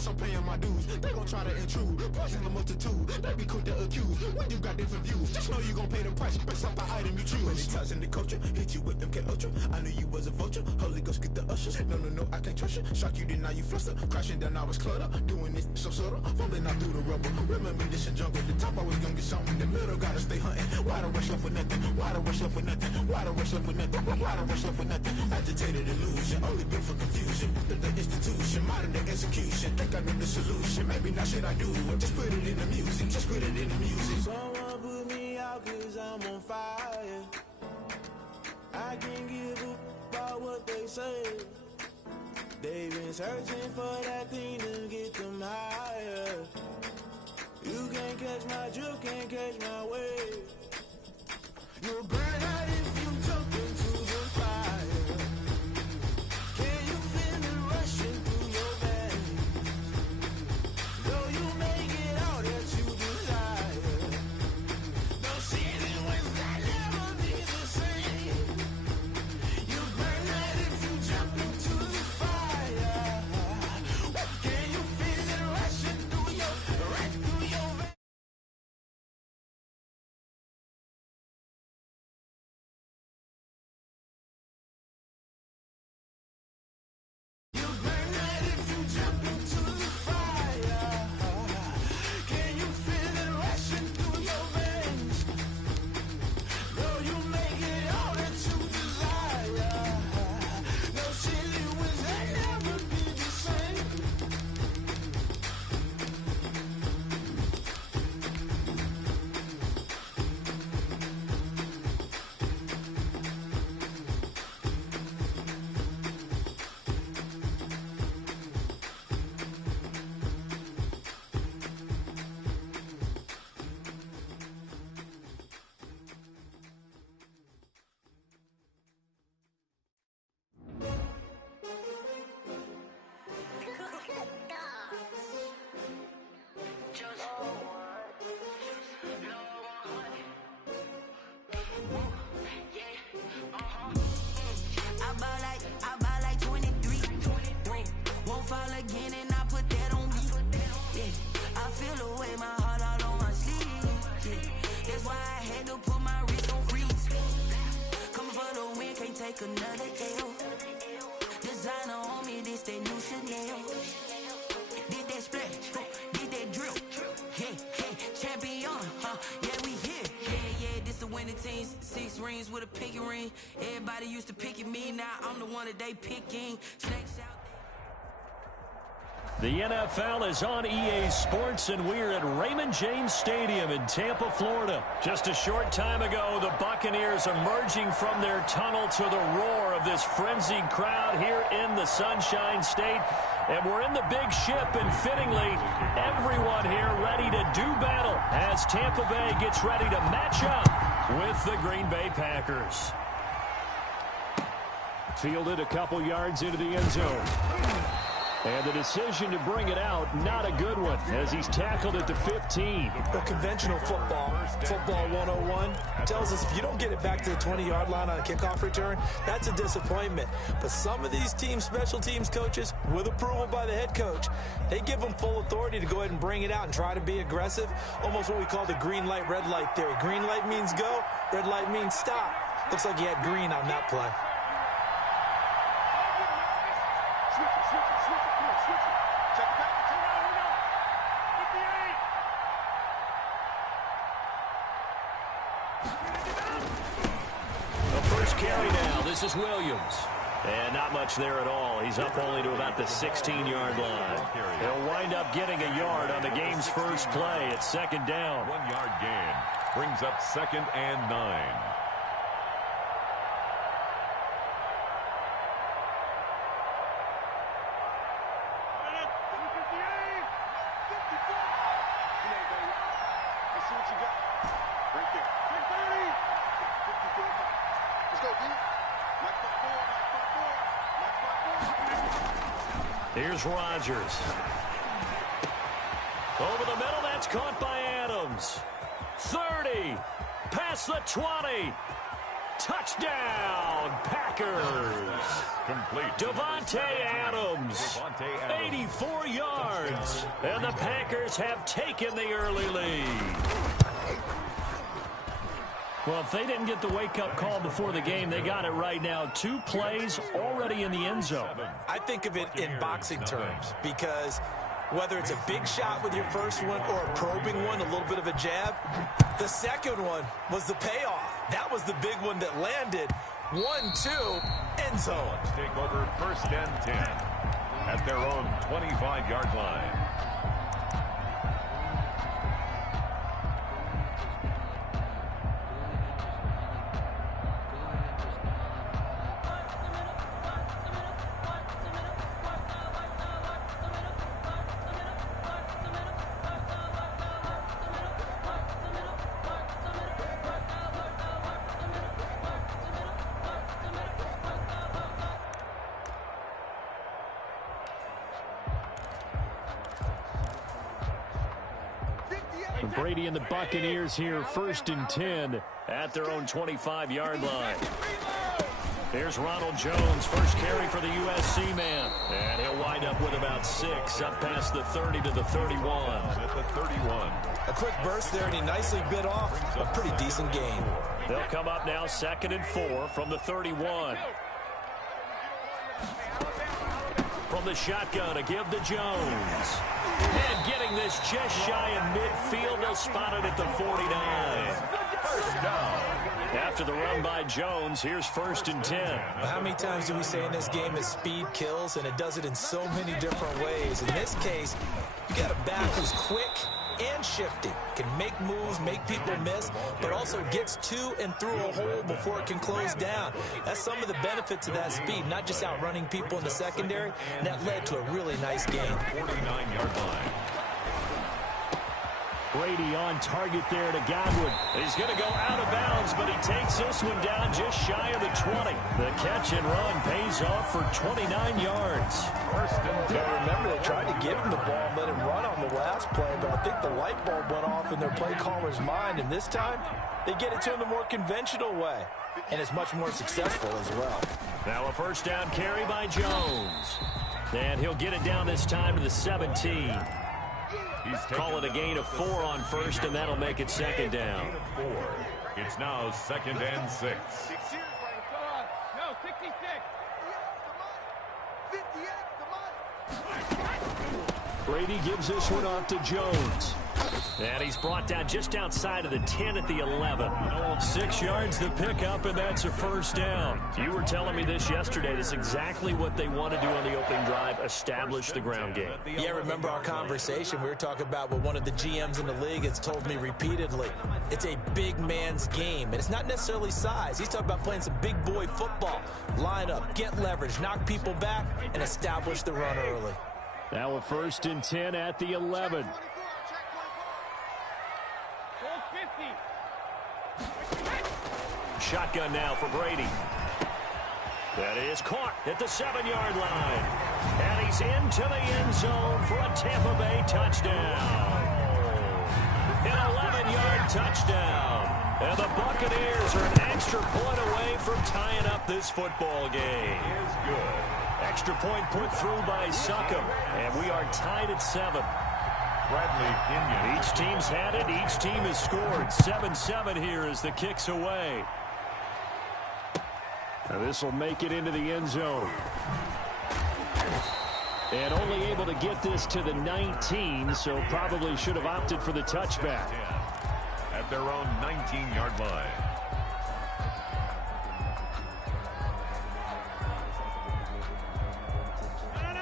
Yes, I'm paying my dues. They gon' try to intrude, poison the multitude. They be quick to accuse when you got different views. Just know you gon' pay the price based off the item you choose. Many times in the culture, hit you with MK Ultra. I knew you was a vulture. Holy Ghost get the ushers. No, I can't trust you. Shock you, then now you fluster. Crashing down, I was clutter. Doing this so subtle, falling out through the rubble. Remember this in jungle. The top always gonna get something. The middle gotta stay hunting. Why the rush left for nothing? Why the rush left for nothing? Why the rush left for nothing? Why the rush left for nothing? Agitated illusion, only built for confusion. The institution, modern day execution. Think I know the solution. Maybe not shit I do. Just put it in the music. Just put it in the music. Someone put me out 'cause I'm on fire. I can't give up about what they say. They've been searching for that thing to get them higher. You can't catch my drift, can't catch my wave. You'll burn out if you jump into the fire. Can you feel it rushing through your veins? Though you make it all that you desire. No ceiling was that never be the same. You burn out if you jump into the fire. Can you feel it rushing through your veins? I buy like 23. Won't fall again and I put that on me. Yeah, I feel the way, my heart out on my sleeve. Yeah, that's why I had to put my wrist on freeze. Coming for the win, can't take another L. Designer on me, this that new Chanel. Did that splash, did that drill. Yeah, champion, yeah, we here. Yeah, this the winning team. 6 rings with a pinky ring. Everybody used to picking me, now I'm the one that they picking. Snakes out. The NFL is on EA Sports, and we're at Raymond James Stadium in Tampa, Florida. Just a short time ago, the Buccaneers emerging from their tunnel to the roar of this frenzied crowd here in the Sunshine State. And we're in the big ship, and fittingly, everyone here ready to do battle as Tampa Bay gets ready to match up with the Green Bay Packers. Fielded a couple yards into the end zone. And the decision to bring it out, not a good one, as he's tackled at the 15. The conventional football 101, tells us if you don't get it back to the 20-yard line on a kickoff return, that's a disappointment. But some of these team special teams coaches, with approval by the head coach, they give them full authority to go ahead and bring it out and try to be aggressive, almost what we call the green light, red light theory. Green light means go, red light means stop. Looks like he had green on that play. This is Williams. And not much there at all. He's up only to about the 16-yard line. He'll wind up getting a yard on the game's first play at second down. 1-yard gain brings up 2nd and 9. Here's Rodgers. Over the middle, that's caught by Adams. 30, past the 20, Touchdown, Packers. Complete. Devontae Adams, 84 yards. And the Packers have taken the early lead. Well, if they didn't get the wake-up call before the game, they got it right now. 2 plays already in the end zone. I think of it in boxing terms because whether it's a big shot with your first one or a probing one, a little bit of a jab, the second one was the payoff. That was the big one that landed. 1-2, end zone. Take over 1st and 10 at their own 25-yard line. Brady and the Buccaneers here, 1st and 10 at their own 25-yard line. Here's Ronald Jones, first carry for the USC man. And he'll wind up with about 6, up past the 30 to the 31. At the 31. A quick burst there, and he nicely bit off a pretty decent gain. They'll come up now 2nd and 4 from the 31. From the shotgun, a give to Jones. And getting this just shy of midfield, they'll spot it at the 49. First down. After the run by Jones, here's 1st and 10. Well, how many times do we say in this game that speed kills, and it does it in so many different ways? In this case, you got a back who's quick and shifty, can make moves, make people miss, but also gets to and through a hole before it can close down. That's some of the benefits of that speed, not just outrunning people in the secondary, and that led to a really nice gain. 49-yard line. Brady on target there to Godwin. He's going to go out of bounds, but he takes this one down just shy of the 20. The catch and run pays off for 29 yards. First and 10. Now remember, they tried to give him the ball and let him run on the last play, but I think the light bulb went off in their play caller's mind, and this time they get it to him the more conventional way, and it's much more successful as well. Now a first down carry by Jones. And he'll get it down this time to the 17. Call it a gain of 4 on first, and that'll make it 2nd down. 4. It's now 2nd and 6. No, 66. Brady gives this one off to Jones. And he's brought down just outside of the 10 at the 11. 6 yards the pickup, and that's a first down. You were telling me this yesterday. That's exactly what they want to do on the opening drive, establish the ground game. Yeah, remember our conversation? We were talking about what one of the GMs in the league has told me repeatedly. It's a big man's game, and it's not necessarily size. He's talking about playing some big boy football. Line up, get leverage, knock people back, and establish the run early. Now a 1st and 10 at the 11. Shotgun now for Brady. That is caught at the 7-yard line. And he's into the end zone for a Tampa Bay touchdown. An 11-yard touchdown. And the Buccaneers are an extra point away from tying up this football game. Is good. Extra point put through by Succum. And we are tied at 7. Bradley Pinion. Each team's had it. Each team has scored. 7-7 here as the kick's away. Now this will make it into the end zone. And only able to get this to the 19, so probably should have opted for the touchback. At their own 19-yard line.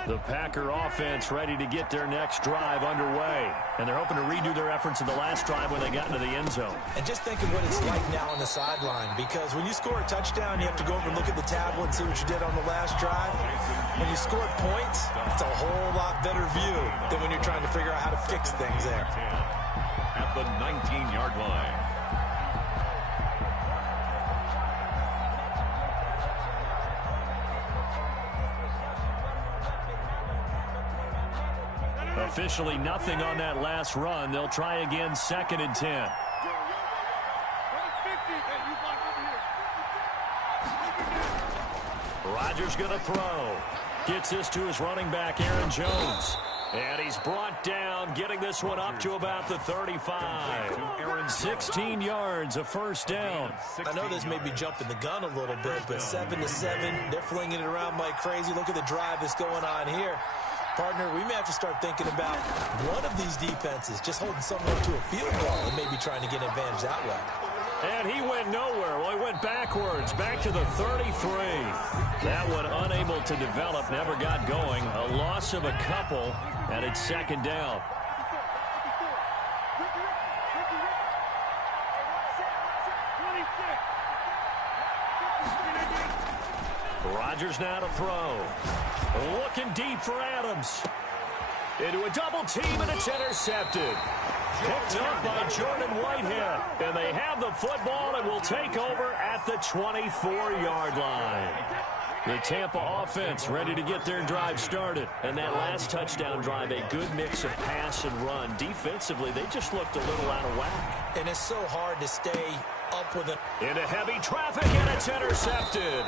The Packer offense ready to get their next drive underway. And they're hoping to redo their efforts in the last drive when they got into the end zone. And just think of what it's like now on the sideline, because when you score a touchdown, you have to go over and look at the tablet and see what you did on the last drive. When you score points, it's a whole lot better view than when you're trying to figure out how to fix things there. At the 19-yard line. Officially nothing on that last run. They'll try again, 2nd and 10. Rodgers going to throw. Gets this to his running back, Aaron Jones. And he's brought down, getting this one up to about the 35. 16 yards, a first down. I know this may be jumping the gun a little bit, but 7-7, they're flinging it around like crazy. Look at the drive that's going on here. Partner, we may have to start thinking about one of these defenses just holding someone to a field goal and maybe trying to get an advantage that way. And he went nowhere. Well, he went backwards, back to the 33. That one unable to develop, never got going. A loss of a couple, and it's second down. Rodgers now to throw. Looking deep for Adams. Into a double team, and it's intercepted. Picked up by Jordan Whitehead. And they have the football and will take over at the 24-yard line. The Tampa offense ready to get their drive started. And that last touchdown drive, a good mix of pass and run. Defensively, they just looked a little out of whack. And it's so hard to stay up with it. Into heavy traffic, and it's intercepted.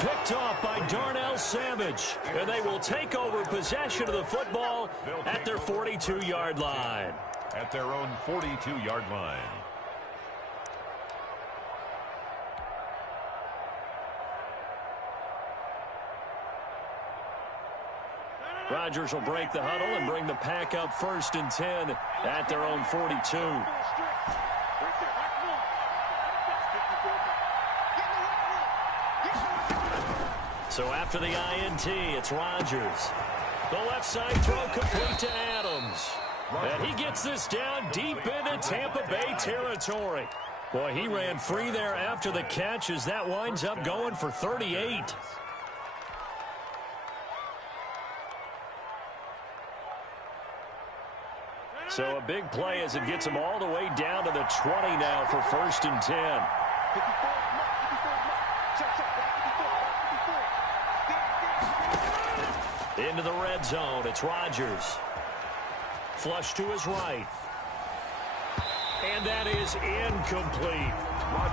Picked off by Darnell Savage. And they will take over possession of the football at their 42-yard line. At their own 42-yard line. Rodgers will break the huddle and bring the pack up 1st and 10 at their own 42. So after the INT, it's Rodgers. The left side throw complete to Adams. And he gets this down deep into Tampa Bay territory. Boy, he ran free there after the catch as that winds up going for 38. So a big play as it gets him all the way down to the 20 now for 1st and 10. Into the red zone, it's Rodgers. Flush to his right. And that is incomplete.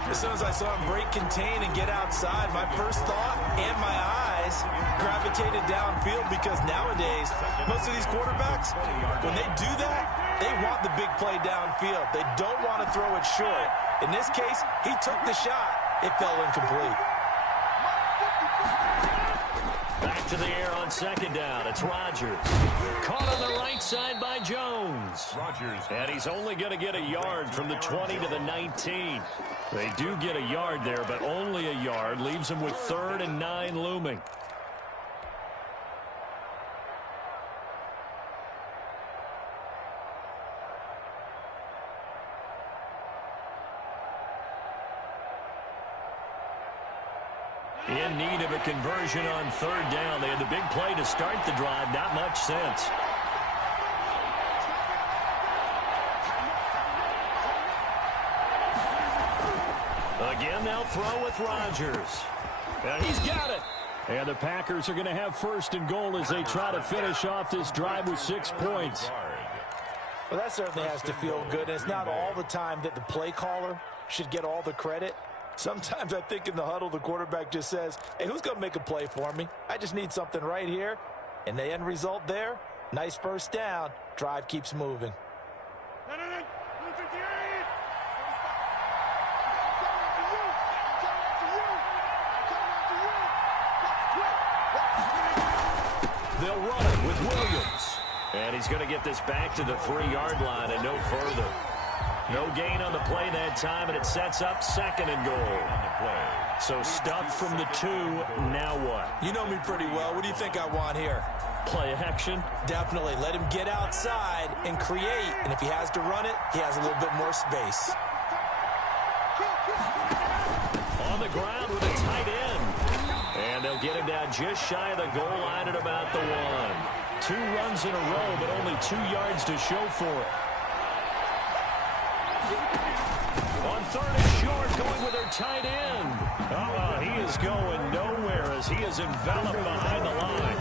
As soon as I saw him break contain and get outside, my first thought and my eyes gravitated downfield, because nowadays, most of these quarterbacks, when they do that, they want the big play downfield. They don't want to throw it short. In this case, he took the shot. It fell incomplete. Back to the air on 2nd down. It's Rodgers. Caught on the right side by Jones. Rodgers. And he's only going to get a yard from the 20 to the 19. They do get a yard there, but only a yard. Leaves him with 3rd and 9 looming. In need of a conversion on 3rd down. They had the big play to start the drive. Not much sense. Again, they'll throw with Rodgers. And he's got it. And the Packers are going to have 1st and goal as they try to finish off this drive with 6 points. Well, that certainly has to feel good. And it's not all the time that the play caller should get all the credit. Sometimes I think in the huddle, the quarterback just says, hey, who's going to make a play for me? I just need something right here. And the end result there, nice 1st down. Drive keeps moving. They'll run it with Williams. And he's going to get this back to the 3-yard line and no further. No gain on the play that time, and it sets up 2nd and goal. So stuffed from the 2, now what? You know me pretty well. What do you think I want here? Play action? Definitely. Let him get outside and create. And if he has to run it, he has a little bit more space. On the ground with a tight end. And they'll get him down just shy of the goal line at about the 1. 2 runs in a row, but only 2 yards to show for it. On 3rd and short, going with their tight end. He is going nowhere as he is enveloped behind the line.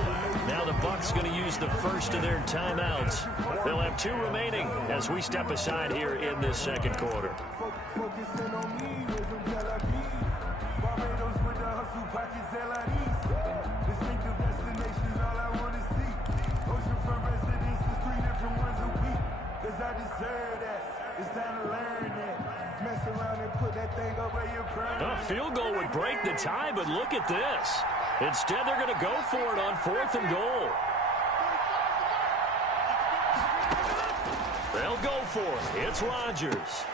Now the Bucs going to use the first of their timeouts. They'll have 2 remaining as we step aside here in this 2nd quarter. Focusing on me, with them Tel Aviv. Barbados with the hustle, pockets LIDs. I deserve that. It's time to learn that. Mess around and put that thing up where you're proud. A field goal would break the tie, but look at this. Instead, they're going to go for it on 4th and goal. They'll go for it. It's Rodgers.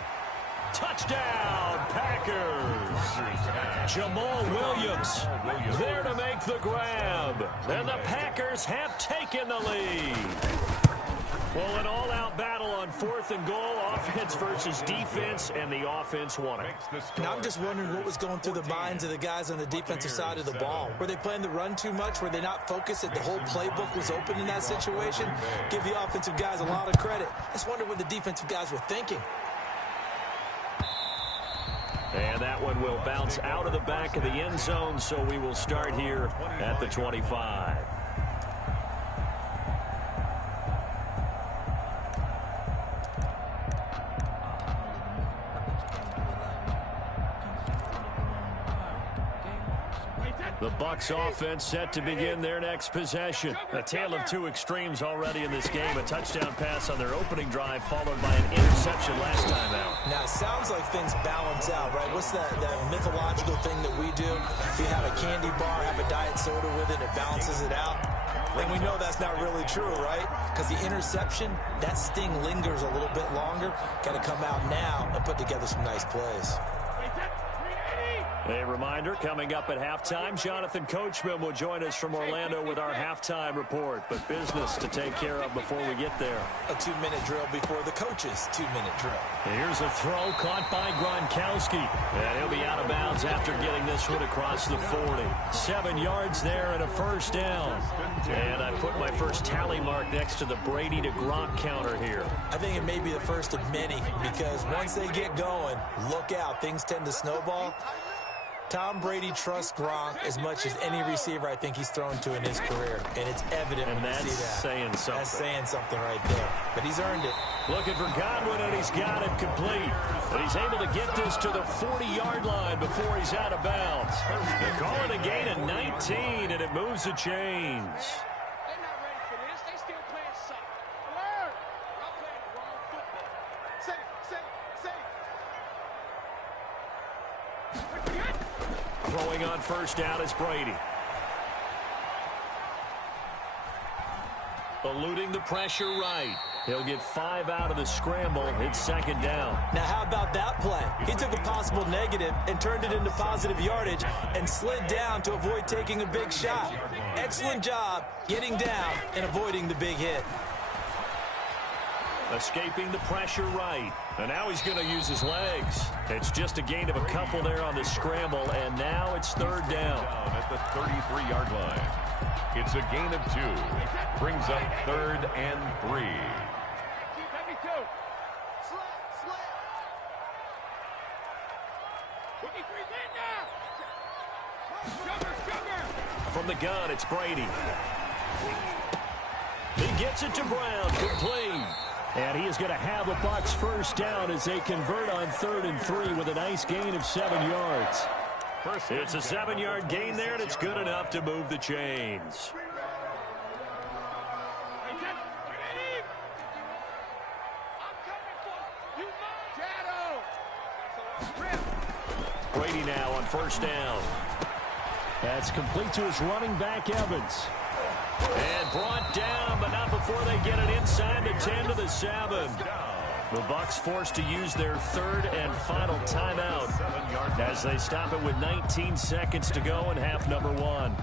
Touchdown, Packers. Jamal Williams there to make the grab. And the Packers have taken the lead. Well, an all-out battle on 4th and goal, offense versus defense, and the offense won it. And I'm just wondering what was going through the minds of the guys on the defensive side of the ball. Were they playing the run too much? Were they not focused that the whole playbook was open in that situation? Give the offensive guys a lot of credit. I just wonder what the defensive guys were thinking. And that one will bounce out of the back of the end zone, so we will start here at the 25. The Bucs offense set to begin their next possession. A tale of two extremes already in this game. A touchdown pass on their opening drive, followed by an interception last time out. Now, it sounds like things balance out, right? What's that mythological thing that we do? If you have a candy bar, have a diet soda with it, it balances it out. And we know that's not really true, right? Because the interception, that sting lingers a little bit longer. Got to come out now and put together some nice plays. A reminder, coming up at halftime, Jonathan Coachman will join us from Orlando with our halftime report. But business to take care of before we get there. A 2-minute drill before the coach's 2-minute drill. Here's a throw caught by Gronkowski. And he'll be out of bounds after getting this one across the 40. 7 yards there and a first down. And I put my first tally mark next to the Brady to Gronk counter here. I think it may be the first of many because once they get going, look out. Things tend to snowball. Tom Brady trusts Gronk as much as any receiver I think he's thrown to in his career. And it's evident when you see that. That's saying something. That's saying something right there. But he's earned it. Looking for Godwin, and he's got it complete. But he's able to get this to the 40-yard line before he's out of bounds. They call it a gain of 19, and it moves the chains. Throwing on first down is Brady. Eluding the pressure right. He'll get 5 out of the scramble. It's second down. Now, how about that play? He took a possible negative and turned it into positive yardage and slid down to avoid taking a big shot. Excellent job getting down and avoiding the big hit. Escaping the pressure right. And now he's going to use his legs. It's just a gain of a couple there on the scramble, and now it's third down. At the 33-yard line. It's a gain of 2. Brings up 3rd and 3. From the gun, it's Brady. He gets it to Brown, complete. And he is going to have a Bucs first down as they convert on 3rd and 3 with a nice gain of 7 yards. It's a 7-yard gain there, and it's good enough to move the chains. Brady now on first down. That's complete to his running back, Evans. And brought down, but not before they get it inside the 10 to the 7. The Bucs forced to use their 3rd and final timeout as they stop it with 19 seconds to go in half number 1.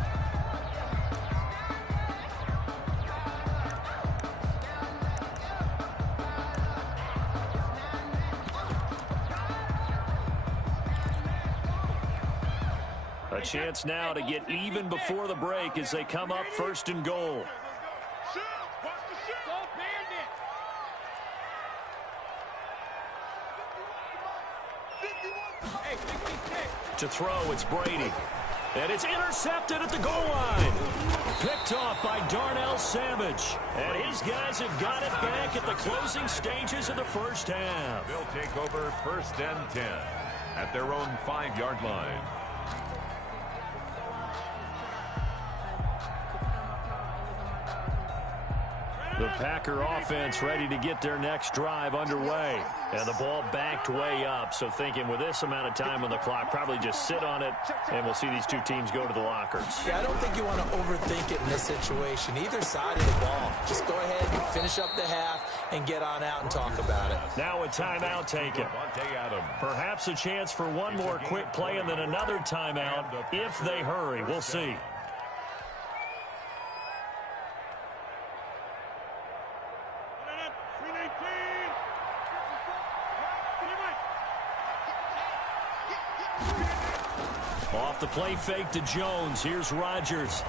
A chance now to get even before the break as they come up 1st and goal. To throw, it's Brady. And it's intercepted at the goal line. Picked off by Darnell Savage. And his guys have got it back at the closing stages of the first half. They'll take over 1st and 10 at their own 5-yard line. The Packer offense ready to get their next drive underway. And the ball backed way up. So thinking with this amount of time on the clock, probably just sit on it, and we'll see these two teams go to the lockers. Yeah, I don't think you want to overthink it in this situation. Either side of the ball. Just go ahead, finish up the half, and get on out and talk about it. Now a timeout taken. Perhaps a chance for one more quick play and then another timeout if they hurry. We'll see. Off the play fake to Jones. Here's Rodgers.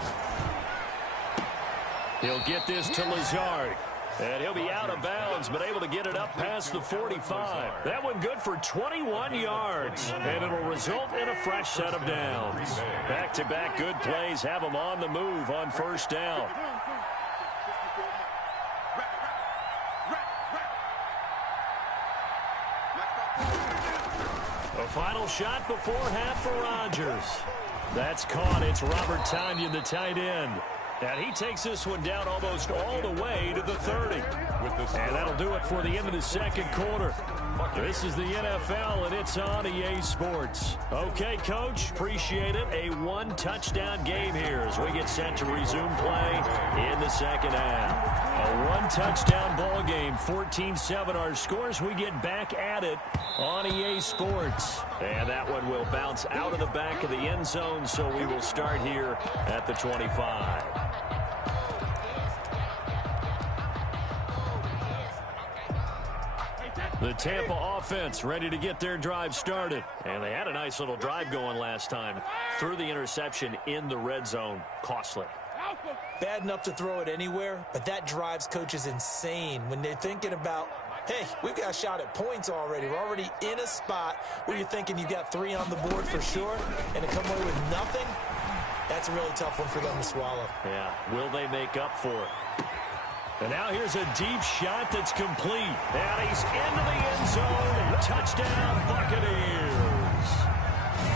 He'll get this to Lazard. And he'll be out of bounds, but able to get it up past the 45. That one good for 21 yards. And it'll result in a fresh set of downs. Back-to-back good plays have them on the move on first down. A final shot before half for Rodgers. That's caught. It's Robert Tonyan, the tight end. And he takes this one down almost all the way to the 30. And that'll do it for the end of the second quarter. This is the NFL, and it's on EA Sports. Okay, Coach, appreciate it. A one-touchdown game here as we get set to resume play in the second half. A one-touchdown ball game, 14-7 our scores. We get back at it on EA Sports. And that one will bounce out of the back of the end zone, so we will start here at the 25. The Tampa offense ready to get their drive started. And they had a nice little drive going last time. Threw the interception in the red zone. Costly. Bad enough to throw it anywhere, but that drives coaches insane when they're thinking about, hey, we've got a shot at points already. We're already in a spot where you're thinking you got 3 on the board for sure, and to come away with nothing, that's a really tough one for them to swallow. Yeah, will they make up for it? And now here's a deep shot that's complete. And he's into the end zone. Touchdown, Buccaneers.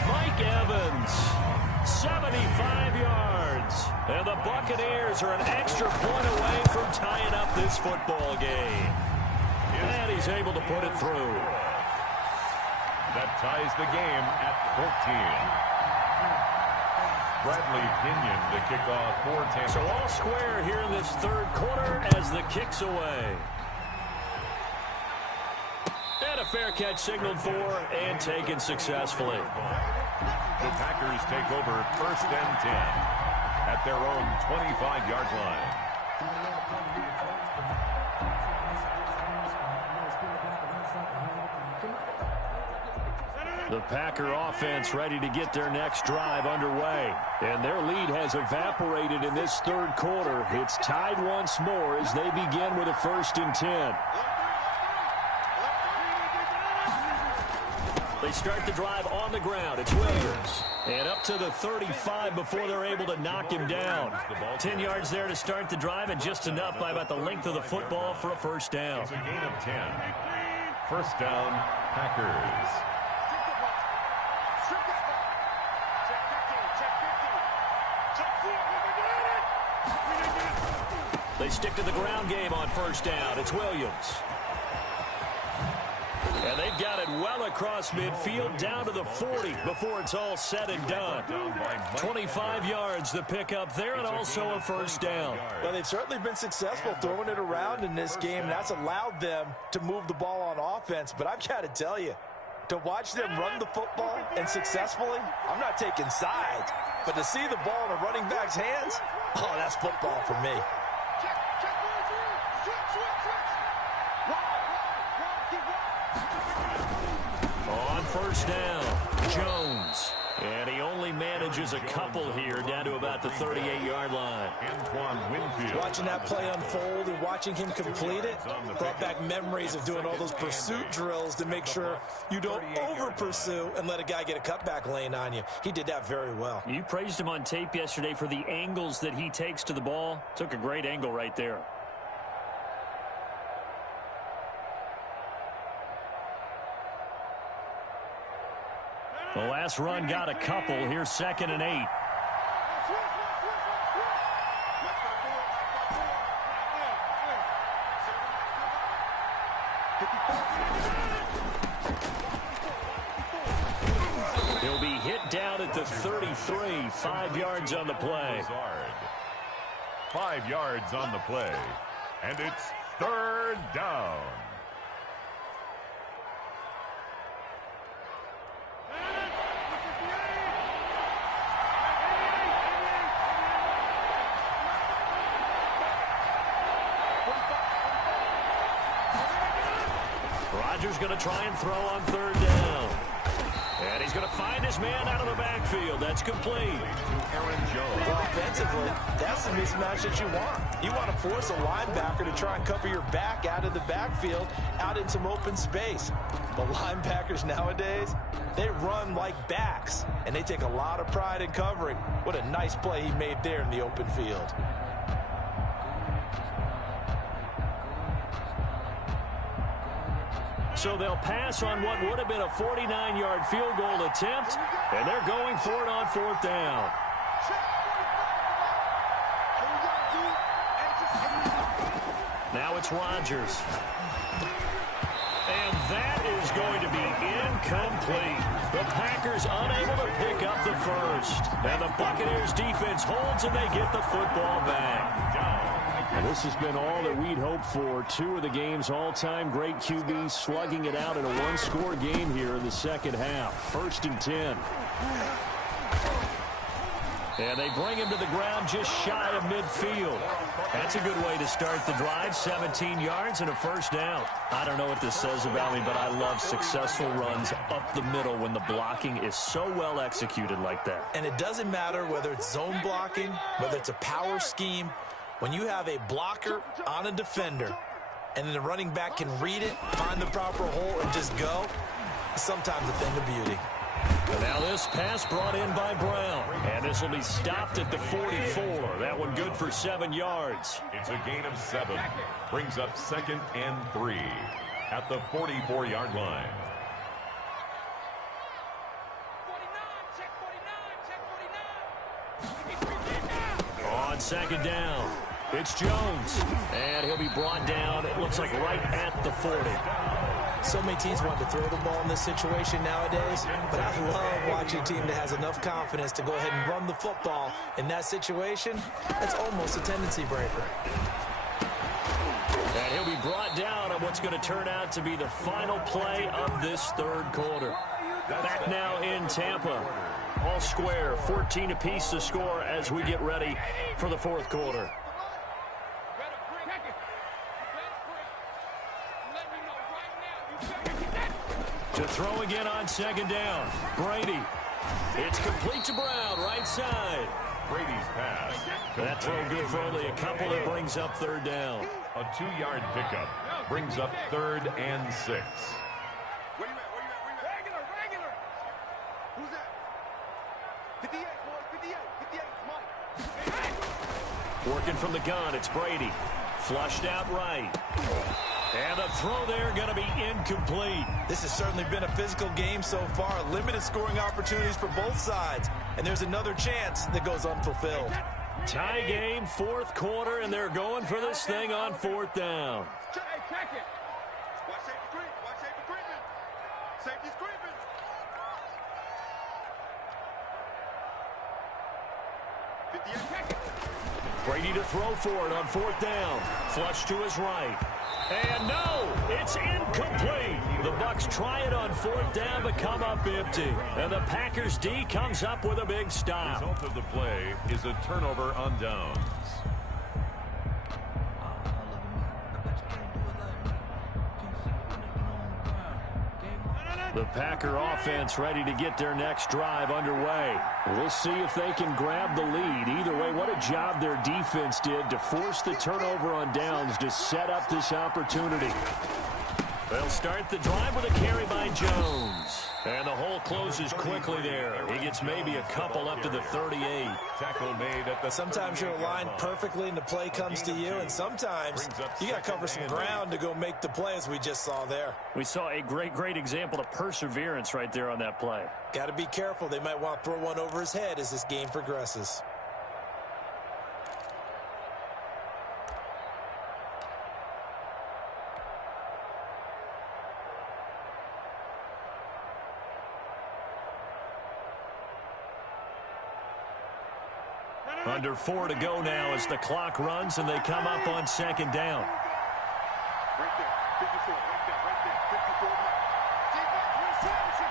Mike Evans, 75 yards. And the Buccaneers are an extra point away from tying up this football game. And he's able to put it through. That ties the game at 14. Bradley Pinion, the kickoff for Tampa. So all square here in this third quarter as the kick's away. And a fair catch signaled for and taken successfully. The Packers take over 1st and 10 at their own 25-yard line. The Packer offense ready to get their next drive underway. And their lead has evaporated in this third quarter. It's tied once more as they begin with a 1st and 10. They start the drive on the ground. It's Williams. And up to the 35 before they're able to knock him down. 10 yards there to start the drive, and just enough by about the length of the football for a first down. It's a gain of 10. First down, Packers. They stick to the ground game on first down. It's Williams. And they've got it well across midfield down to the 40 before it's all said and done. 25 yards the pickup there, and also a first down. Well, they've certainly been successful throwing it around in this game. That's allowed them to move the ball on offense. But I've got to tell you, to watch them run the football and successfully, I'm not taking sides. But to see the ball in a running back's hands, oh, that's football for me. On first down, Jones. And he only manages a couple here down to about the 38-yard line. Watching that play unfold and watching him complete it brought back memories of doing all those pursuit drills to make sure you don't over-pursue and let a guy get a cutback lane on you. He did that very well. You praised him on tape yesterday for the angles that he takes to the ball. Took a great angle right there. The last run got a couple. Here's 2nd and 8. He'll be hit down at the 33, 5 yards on the play. 5 yards on the play, and it's third down. Rodgers going to try and throw on third down. And he's going to find his man out of the backfield. That's complete. Aaron Jones. Offensively, that's the mismatch that you want. You want to force a linebacker to try and cover your back out of the backfield, out in some open space. But linebackers nowadays, they run like backs, and they take a lot of pride in covering. What a nice play he made there in the open field. So they'll pass on what would have been a 49-yard field goal attempt, and they're going for it on fourth down. Now it's Rodgers. And that is going to be incomplete. The Packers unable to pick up the first. And the Buccaneers defense holds and they get the football back. And this has been all that we'd hoped for. 2 of the game's all-time great QBs slugging it out in a one-score game here in the second half. 1st and 10. And they bring him to the ground just shy of midfield. That's a good way to start the drive. 17 yards and a first down. I don't know what this says about me, but I love successful runs up the middle when the blocking is so well executed like that. And it doesn't matter whether it's zone blocking, whether it's a power scheme. When you have a blocker on a defender and then the running back can read it, find the proper hole, and just go, it's sometimes a thing of beauty. And now this pass brought in by Brown. And this will be stopped at the 44. That one good for 7 yards. It's a gain of 7. Brings up 2nd and 3 at the 44-yard line. 49, On 2nd down, it's Jones. And he'll be brought down, it looks like right at the 40. So many teams want to throw the ball in this situation nowadays, but I love watching a team that has enough confidence to go ahead and run the football. In that situation, that's almost a tendency breaker. And he'll be brought down on what's going to turn out to be the final play of this third quarter. Back now in Tampa. All square, 14 apiece to score as we get ready for the fourth quarter. To throw again on 2nd down. Brady. It's complete to Brown, right side. Brady's pass. That throw good for only a couple. That brings up third down. A 2-yard pickup brings up 3rd and 6. Where you at? Regular. Who's that? 58, boys. 58. Mike. Working from the gun, it's Brady. Flushed out right. And the throw there going to be incomplete. This has certainly been a physical game so far. Limited scoring opportunities for both sides. And there's another chance that goes unfulfilled. Tie game, fourth quarter, and they're going for this thing on fourth down. Hey, check it. Watch safety creep. Watch safety creeping. Safety's creeping. 58. Check it. Brady to throw for it on fourth down. Flush to his right. And no, it's incomplete. The Bucs try it on fourth down but come up empty. And the Packers D comes up with a big stop. The result of the play is a turnover on downs. The Packer offense ready to get their next drive underway. We'll see if they can grab the lead. Either way, what a job their defense did to force the turnover on downs to set up this opportunity. They'll start the drive with a carry by Jones. And the hole closes quickly there. He gets maybe a couple up to the 38. Tackle made at the Sometimes you're aligned perfectly and the play comes to you, and sometimes you got to cover some ground to go make the play, as we just saw there. We saw a great example of perseverance right there on that play. Got to be careful. They might want to throw one over his head as this game progresses. Under 4 to go now as the clock runs and they come up on second down. Right there, 54, right there, 54. Defense, reception,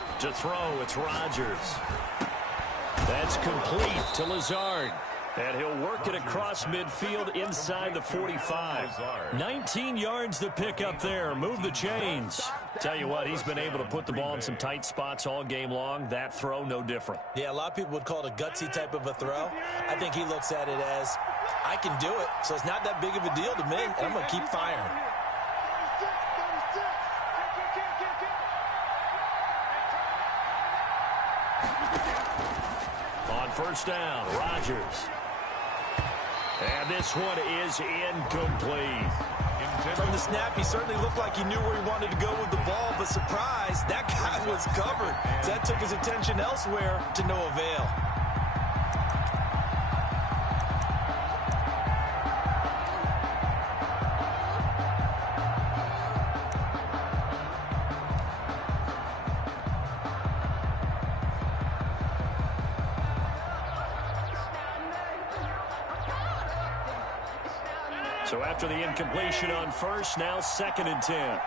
baby. To throw, it's Rodgers. That's complete to Lazard. And he'll work it across midfield inside the 45. 19 yards to pick up there. Move the chains. Tell you what, he's been able to put the ball in some tight spots all game long. That throw, no different. Yeah, a lot of people would call it a gutsy type of a throw. I think he looks at it as, I can do it, so it's not that big of a deal to me, and I'm going to keep firing. On first down, Rodgers. And this one is incomplete. From the snap, he certainly looked like he knew where he wanted to go with the ball, but surprise, that guy was covered. So that took his attention elsewhere to no avail. So after the incompletion on first, now 2nd and 10.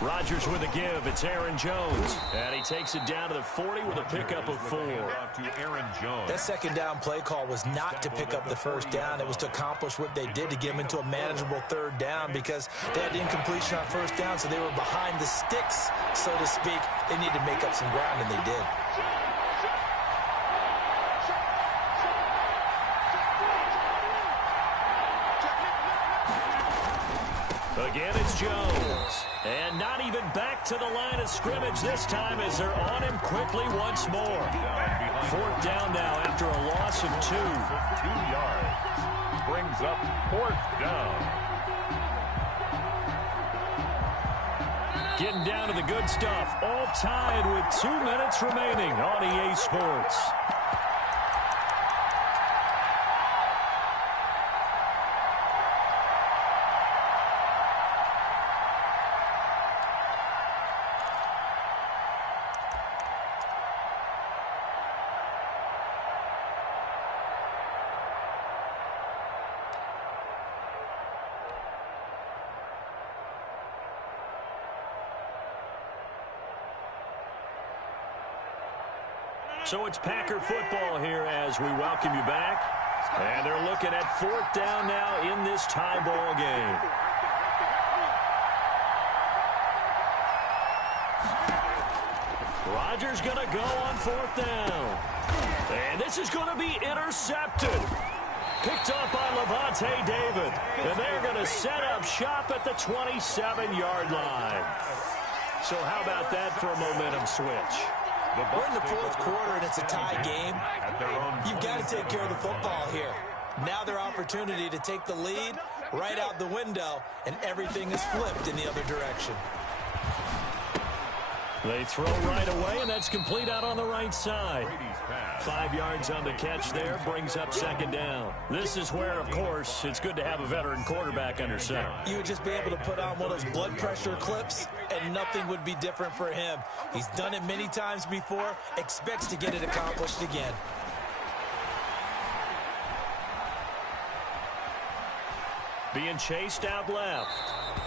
Rodgers with a give. It's Aaron Jones. And he takes it down to the 40 with a pickup of 4. That second down play call was not to pick up the first down. It was to accomplish what they did to get him into a manageable third down because they had incompletion on first down, so they were behind the sticks, so to speak. They needed to make up some ground, and they did. Again, it's Jones. And not even back to the line of scrimmage this time as they're on him quickly once more. 4th down now after a loss of 2. 2 yards. Brings up 4th down. Getting down to the good stuff. All tied with 2 minutes remaining on EA Sports. So it's Packer football here as we welcome you back. And they're looking at 4th down now in this tie ball game. Rodgers going to go on 4th down. And this is going to be intercepted. Picked up by Levante David. And they're going to set up shop at the 27-yard line. So how about that for a momentum switch? We're in the 4th quarter, and it's a tie game. You've got to take care of the football here. Now their opportunity to take the lead right out the window, and everything is flipped in the other direction. They throw right away, and that's complete out on the right side. 5 yards on the catch there, brings up 2nd down. This is where, of course, it's good to have a veteran quarterback under center. You would just be able to put on one of those blood pressure clips, and nothing would be different for him. He's done it many times before, expects to get it accomplished again. Being chased out left,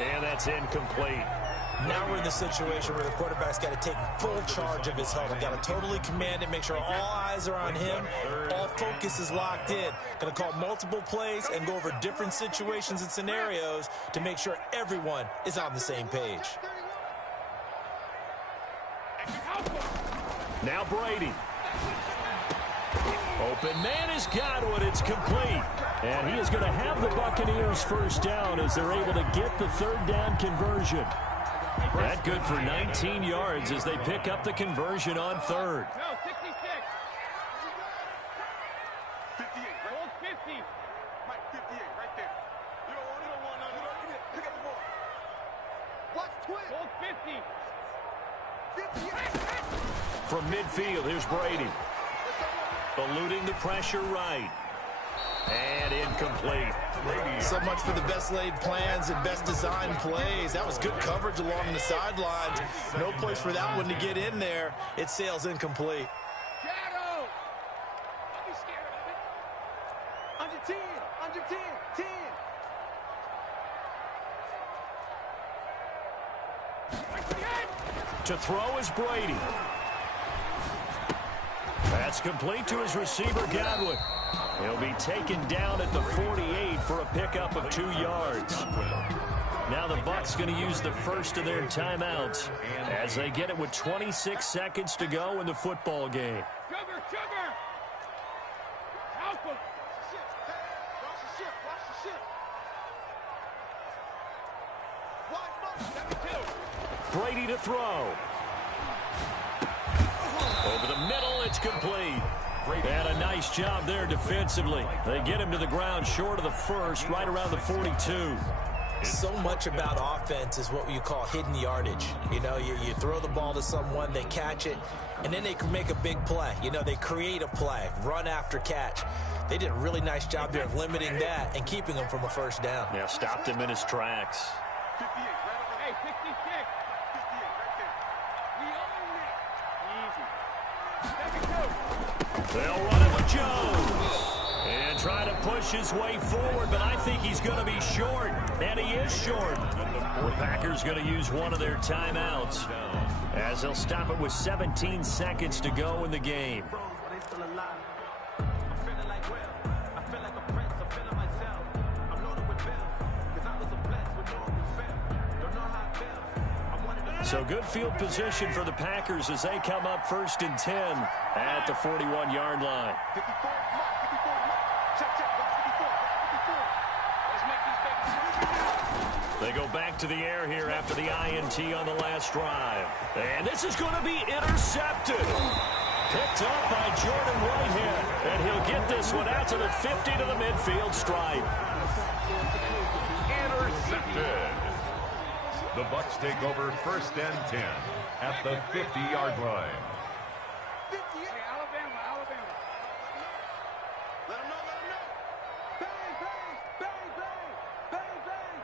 and that's incomplete. Now we're in the situation where the quarterback's got to take full charge of his huddle. Got to totally command it, make sure all eyes are on him. All focus is locked in. Going to call multiple plays and go over different situations and scenarios to make sure everyone is on the same page. Now Brady. Open man has got one. It's complete. And he is going to have the Buccaneers first down as they're able to get the 3rd down conversion. That good for 19 yards as they pick up the conversion on 3rd. No, 66. 58, right? Hold 50. Mike, 58, right there. You don't want none. Look at the ball. Watch twin. Hold 50. 58. From midfield, here's Brady. Eluding the pressure right. And incomplete. So much for the best laid plans and best designed plays. That was good coverage along the sidelines. No place for that one to get in there. It sails incomplete. Shadow! Don't be scared of it. Under 10, under 10, 10. To throw is Brady. That's complete to his receiver, Godwin. He'll be taken down at the 48 for a pickup of 2 yards. Now the Bucs going to use the first of their timeouts as they get it with 26 seconds to go in the football game. Sugar, sugar! Help him! Watch the ship, watch the ship. Watch motion, Brady to throw. Over the middle, it's complete. And a nice job there defensively. They get him to the ground short of the first, right around the 42. So much about offense is what you call hidden yardage. You know, you throw the ball to someone, they catch it, and then they can make a big play. You know, they create a play, run after catch. They did a really nice job there of limiting that and keeping him from a first down. Yeah, stopped him in his tracks. 58, right over. Hey, 56. 58, right there. We own it. Easy. Second 2. They'll run it with Jones. And try to push his way forward, but I think he's going to be short. And he is short. The Packers going to use one of their timeouts as they'll stop it with 17 seconds to go in the game. So good field position for the Packers as they come up 1st and 10 at the 41-yard line. 54, mark, 54, mark. Check, check, watch 54, watch 54. Let's make these babies. They go back to the air here after the INT on the last drive. And this is going to be intercepted. Picked up by Jordan Whitehead. And he'll get this one out to the 50 to the midfield stripe. Intercepted. The Bucs take over 1st and 10 at the 50-yard line. 58. Hey, Alabama, Alabama. Let him know, let him know. Bang, bang, bang, bang, bang.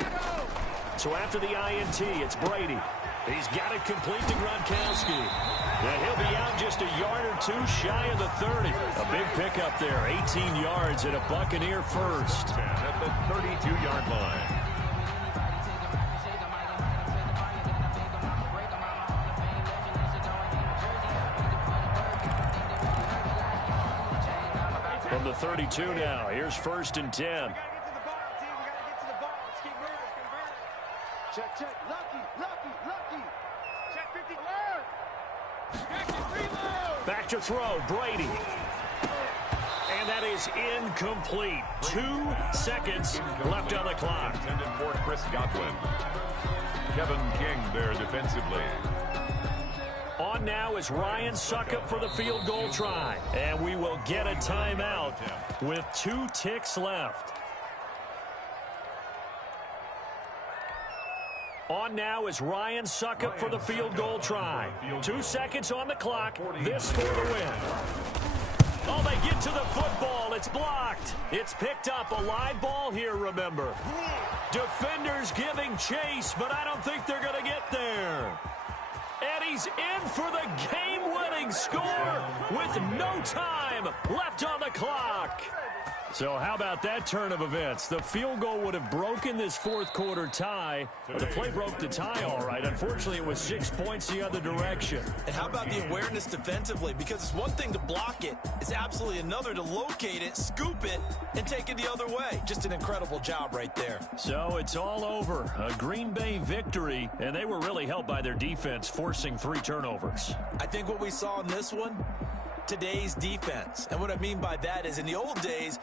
Shadow! So after the INT, it's Brady. He's got it complete to Gronkowski. And he'll be out just a yard or two shy of the 30. A big pickup there, 18 yards and a Buccaneer first. At the 32-yard line. From the 32 now, here's 1st and 10. We gotta get to the ball, team. We gotta get to the ball. Let's keep moving. Convert it. Check, check. Lucky, lucky, lucky. Check 50. Alert. Check it, reload. Back to throw, Brady. And that is incomplete. 2 seconds left on the clock. Intended for Chris Godwin. Kevin King there defensively. On now is Ryan Suckup for the field goal try. And we will get a timeout with 2 ticks left. On now is Ryan Suckup for the field goal try. 2 seconds on the clock. This for the win. Oh, they get to the football. It's blocked. It's picked up. A live ball here, remember. Defenders giving chase, but I don't think they're going to get there. And he's in for the game-winning score with no time left on the clock. So how about that turn of events? The field goal would have broken this 4th quarter tie. The play broke the tie all right. Unfortunately, it was 6 points the other direction. And how about the awareness defensively? Because it's one thing to block it. It's absolutely another to locate it, scoop it, and take it the other way. Just an incredible job right there. So it's all over. A Green Bay victory, and they were really helped by their defense, forcing 3 turnovers. I think what we saw in this one, today's defense. And what I mean by that is in the old days,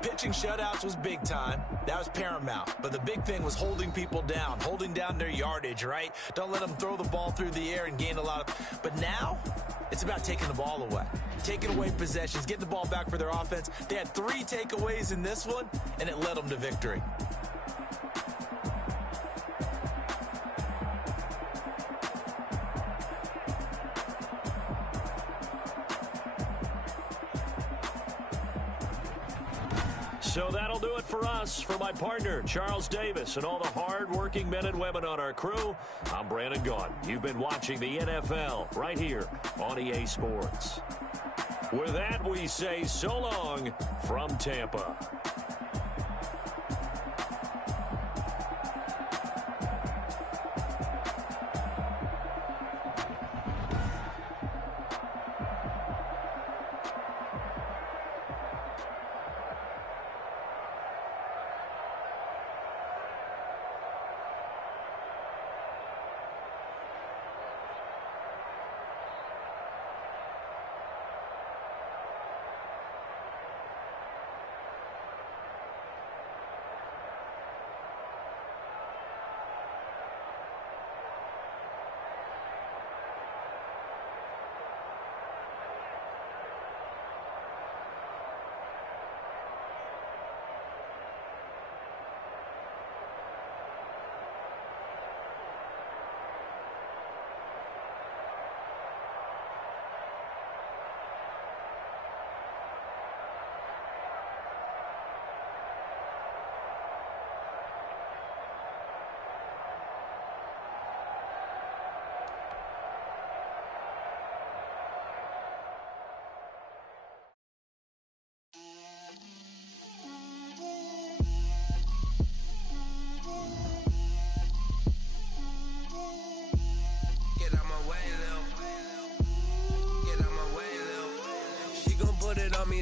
pitching shutouts was big time. That was paramount. But the big thing was holding people down, holding down their yardage, right? Don't let them throw the ball through the air and gain a lot of... But now, it's about taking the ball away. Taking away possessions, getting the ball back for their offense. They had 3 takeaways in this one, and it led them to victory. So that'll do it for us. For my partner, Charles Davis, and all the hard-working men and women on our crew, I'm Brandon Gaudin. You've been watching the NFL right here on EA Sports. With that, we say so long from Tampa.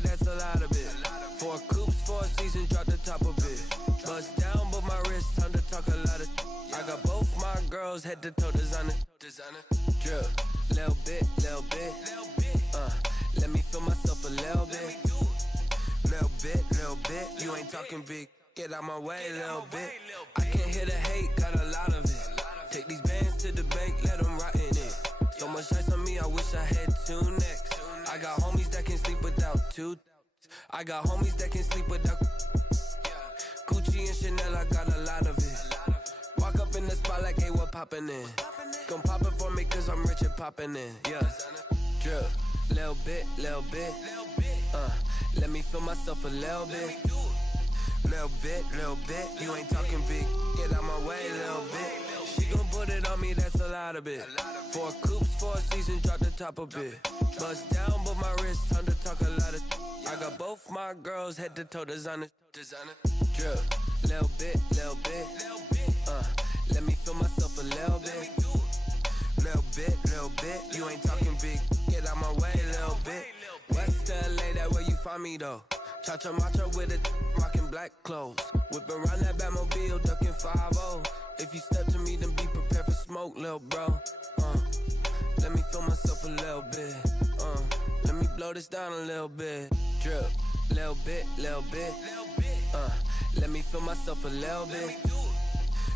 That's a lot of it. 4 coops, 4 seasons, drop the top of it. Bust down, but my wrist, time to talk a lot of. I got both my girls head to toe designer. Drip, little bit. Let me feel myself a little bit. Little bit. You ain't talking big. Get out my way, little bit. I can't hear the hate, got a lot of it. Take these bands to the bank, let them rot in it. So much ice on me, I wish I had 2 necks. I got homies that can sleep without 2. I got homies that can sleep without Gucci and Chanel, I got a lot of it. Walk up in the spot like, hey, what poppin' in? Gon' pop it for me cause I'm rich and poppin' in, yeah. Drip, little bit. Let me feel myself a little bit. Little bit. You ain't talking big, get out my way, little bit. She gon' put it on me, that's a lot of it. 4 coops, 4 seasons, drop the top of it. Bust down, but my wrist, time to talk a lot of. I got both my girls head to toe designer. Drip, little bit. Let me feel myself a little bit. Little bit. You ain't talking big, get out my way, little bit. West LA, that where you find me though. Cha-cha macha with it, rockin' black clothes. Whip around that Batmobile, duckin' 5-0. If you step to me, then be prepared for smoke, lil' bro. Let me feel myself a little bit. Let me blow this down a little bit. Drip, little bit. Let me feel myself a little bit.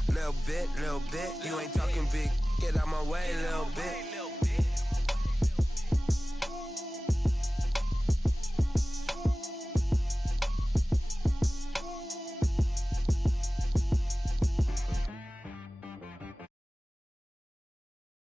Little bit. You ain't talking big. Get out my way, little bit.